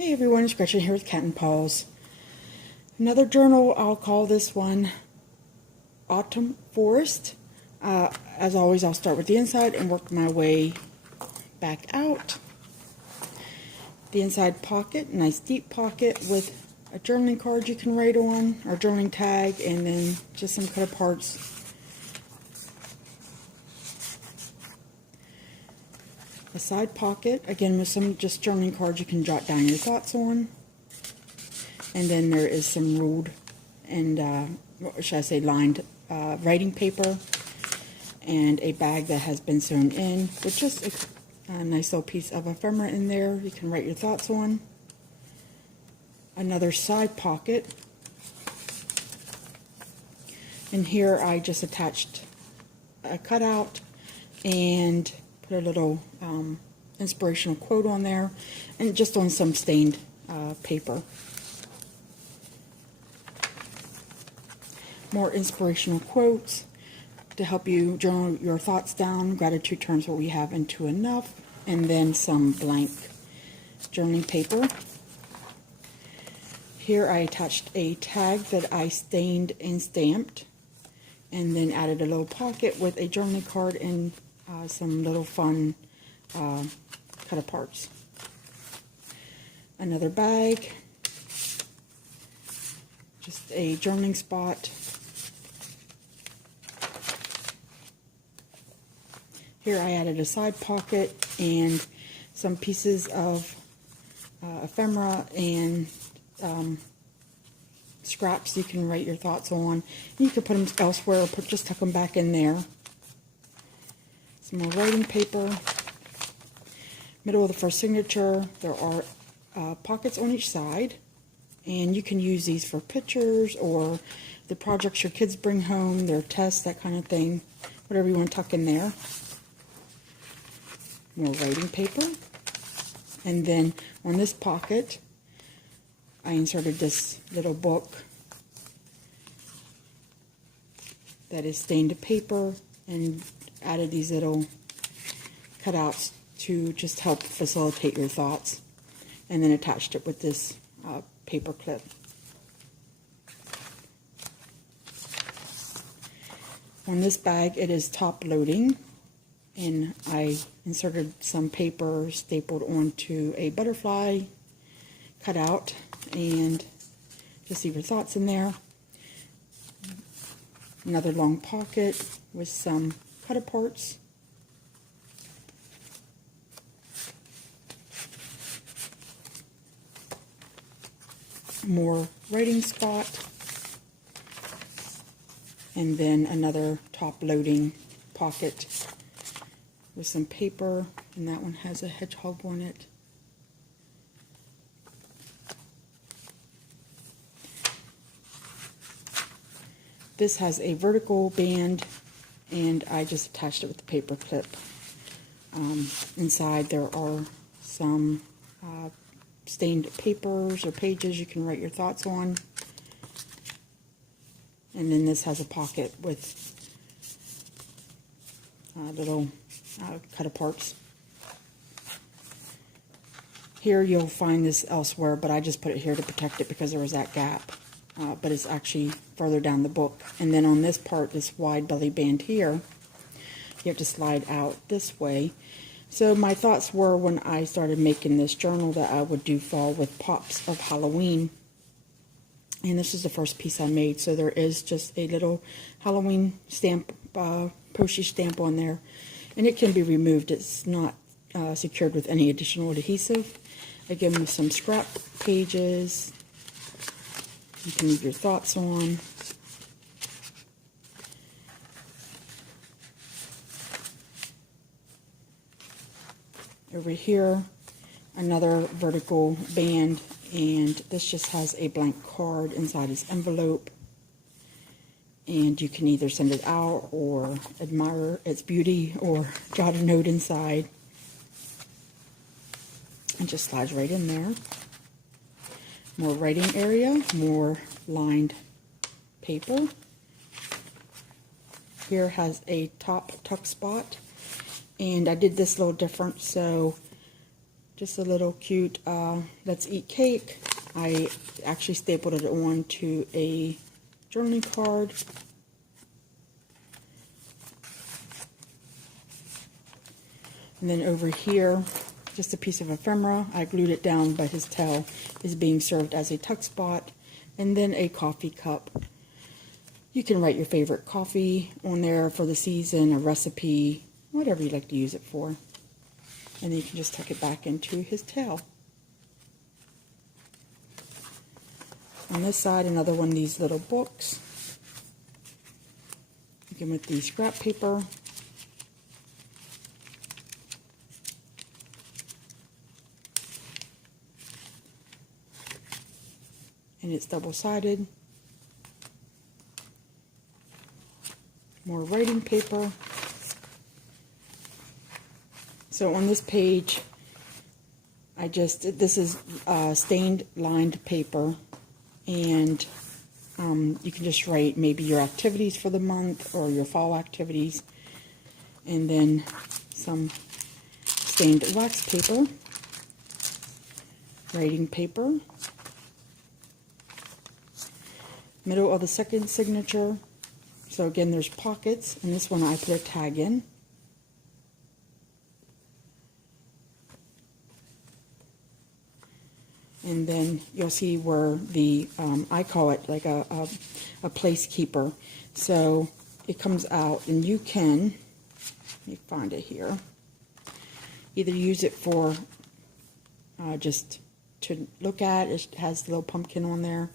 Hey everyone, it's Gretchen here with Catnpaws. Another journal, I'll call this one Autumn Forest. As always, I'll start with the inside and work my way back out. The inside pocket, nice deep pocket with a journaling card you can write on, or journaling tag, and then just some cut aparts. A side pocket, again with some just journaling cards you can jot down your thoughts on. And then there is some ruled and, what should I say, lined writing paper. And a bag that has been sewn in with just a nice little piece of ephemera in there you can write your thoughts on. Another side pocket. And here I just attached a cutout and put a little inspirational quote on there, and just on some stained paper. More inspirational quotes to help you journal your thoughts down. Gratitude turns what we have into enough. And then some blank journaling paper. Here I attached a tag that I stained and stamped, and then added a little pocket with a journaling card and some little fun cut aparts. Another bag, just a journaling spot. Here I added a side pocket and some pieces of ephemera and scraps you can write your thoughts on. You can put them elsewhere or just tuck them back in there. Some more writing paper. Middle of the first signature, there are pockets on each side, and you can use these for pictures or the projects your kids bring home, their tests, that kind of thing, whatever you want to tuck in there. More writing paper. And then on this pocket, I inserted this little book that is stained paper and added these little cutouts to just help facilitate your thoughts, and then attached it with this paper clip. On this bag, it is top loading, and I inserted some paper stapled onto a butterfly cutout and just leave your thoughts in there. Another long pocket with some cut aparts. More writing spot, and then another top loading pocket with some paper, and that one has a hedgehog on it. This has a vertical band, and I just attached it with the paper clip. Inside there are some stained papers or pages you can write your thoughts on. And then this has a pocket with little cut aparts. Here you'll find this elsewhere, but I just put it here to protect it because there was that gap. But it's actually further down the book. And then on this part, this wide belly band here, you have to slide out this way. So my thoughts were, when I started making this journal, that I would do fall with pops of Halloween. And this is the first piece I made. So there is just a little Halloween stamp, postage stamp on there. And it can be removed. It's not secured with any additional adhesive. Again, with some scrap pages you can leave your thoughts on. Over here, another vertical band, and this just has a blank card inside its envelope. And you can either send it out or admire its beauty or jot a note inside. It just slides right in there. More writing area, more lined paper. Here has a top tuck spot, and I did this a little different, so Just a little cute Let's Eat Cake. I actually stapled it on to a journaling card. And then over here, just a piece of ephemera. I glued it down, but his tail is being served as a tuck spot. And then a coffee cup. You can write your favorite coffee on there for the season, a recipe, whatever you like to use it for. And then you can just tuck it back into his tail. On this side, another one of these little books. Again with the scrap paper. And it's double-sided. More writing paper. So on this page, this is stained lined paper, and you can just write maybe your activities for the month or your fall activities, and then some stained wax paper, writing paper, middle of the second signature. So again, there's pockets, and this one I put a tag in. And then you'll see where the, I call it like a placekeeper. So it comes out, and you can, let me find it here, either use it for just to look at. It has the little pumpkin on there.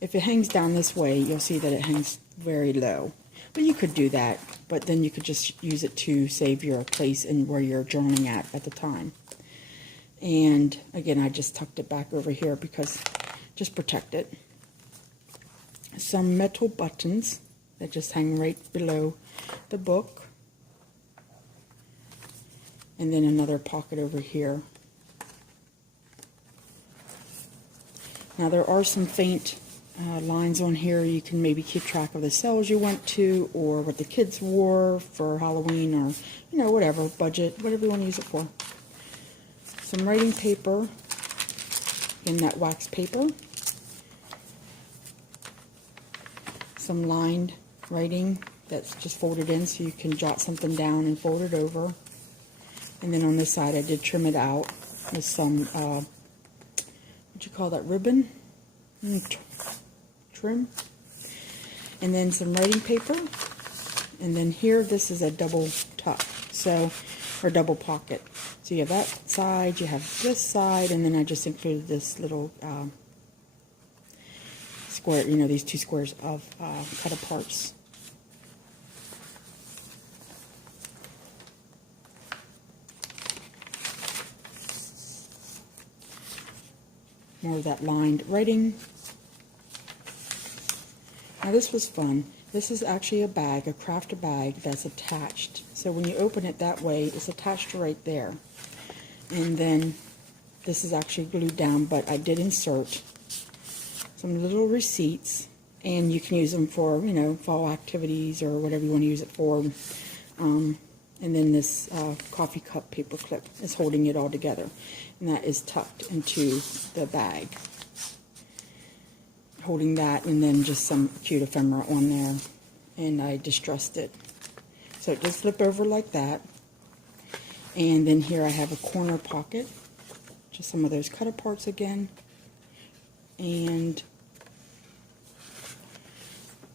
If it hangs down this way, you'll see that it hangs very low. But you could do that, but then you could just use it to save your place and where you're journaling at the time. And again, I just tucked it back over here because just protect it. Some metal buttons that just hang right below the book. And then another pocket over here. Now there are some faint lines on here. You can maybe keep track of the sales you went to, or what the kids wore for Halloween, or you know, whatever, budget, whatever you want to use it for. Some writing paper in that wax paper. Some lined writing that's just folded in so you can jot something down and fold it over. And then on this side I did trim it out with some, what you call that, ribbon? Trim. And then some writing paper. And then here, this is a double tuck, so, or double pocket. So you have that side, you have this side, and then I just included this little square, you know, these two squares of cut aparts. More of that lined writing. Now this was fun. This is actually a bag, a craft bag that's attached. So when you open it that way, it's attached to right there. And then this is actually glued down, but I did insert some little receipts, and you can use them for, you know, fall activities or whatever you want to use it for. And then this coffee cup paper clip is holding it all together, and that is tucked into the bag. Holding that, and then just some cute ephemera on there, and I distressed it. So it does flip over like that. And then here I have a corner pocket, just some of those cut aparts again. And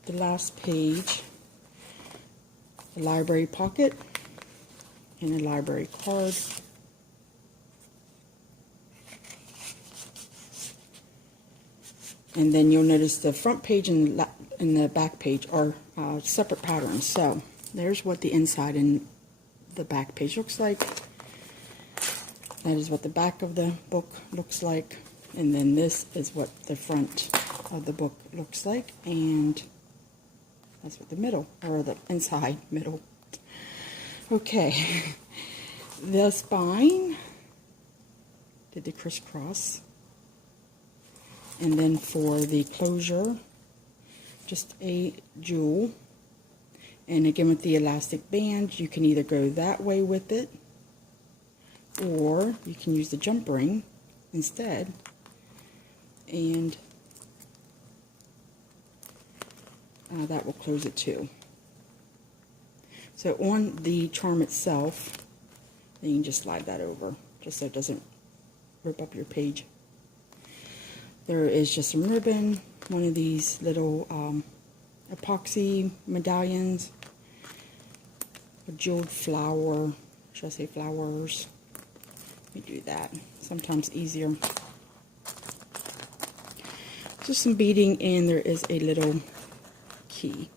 the last page, the library pocket, and a library card. And then you'll notice the front page and the back page are separate patterns. So there's what the inside and the back page looks like. That is what the back of the book looks like. And then this is what the front of the book looks like. And that's what the middle, or the inside middle. Okay. The spine, did the crisscross. And then for the closure, just a jewel. And again with the elastic band, you can either go that way with it, or you can use the jump ring instead, and that will close it too. So on the charm itself, then you can just slide that over, just so it doesn't rip up your page. There is just some ribbon, one of these little epoxy medallions, a jeweled flower, should I say flowers? Let me do that, sometimes easier. Just some beading, and there is a little key.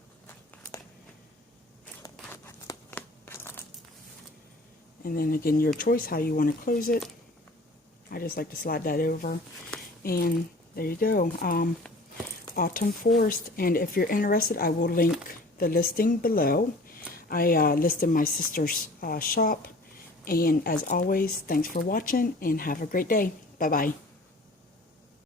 And then again, your choice how you want to close it. I just like to slide that over, and there you go. Autumn Forest. And if you're interested, I will link the listing below. I listed my sister's shop. And as always, thanks for watching and have a great day. Bye bye.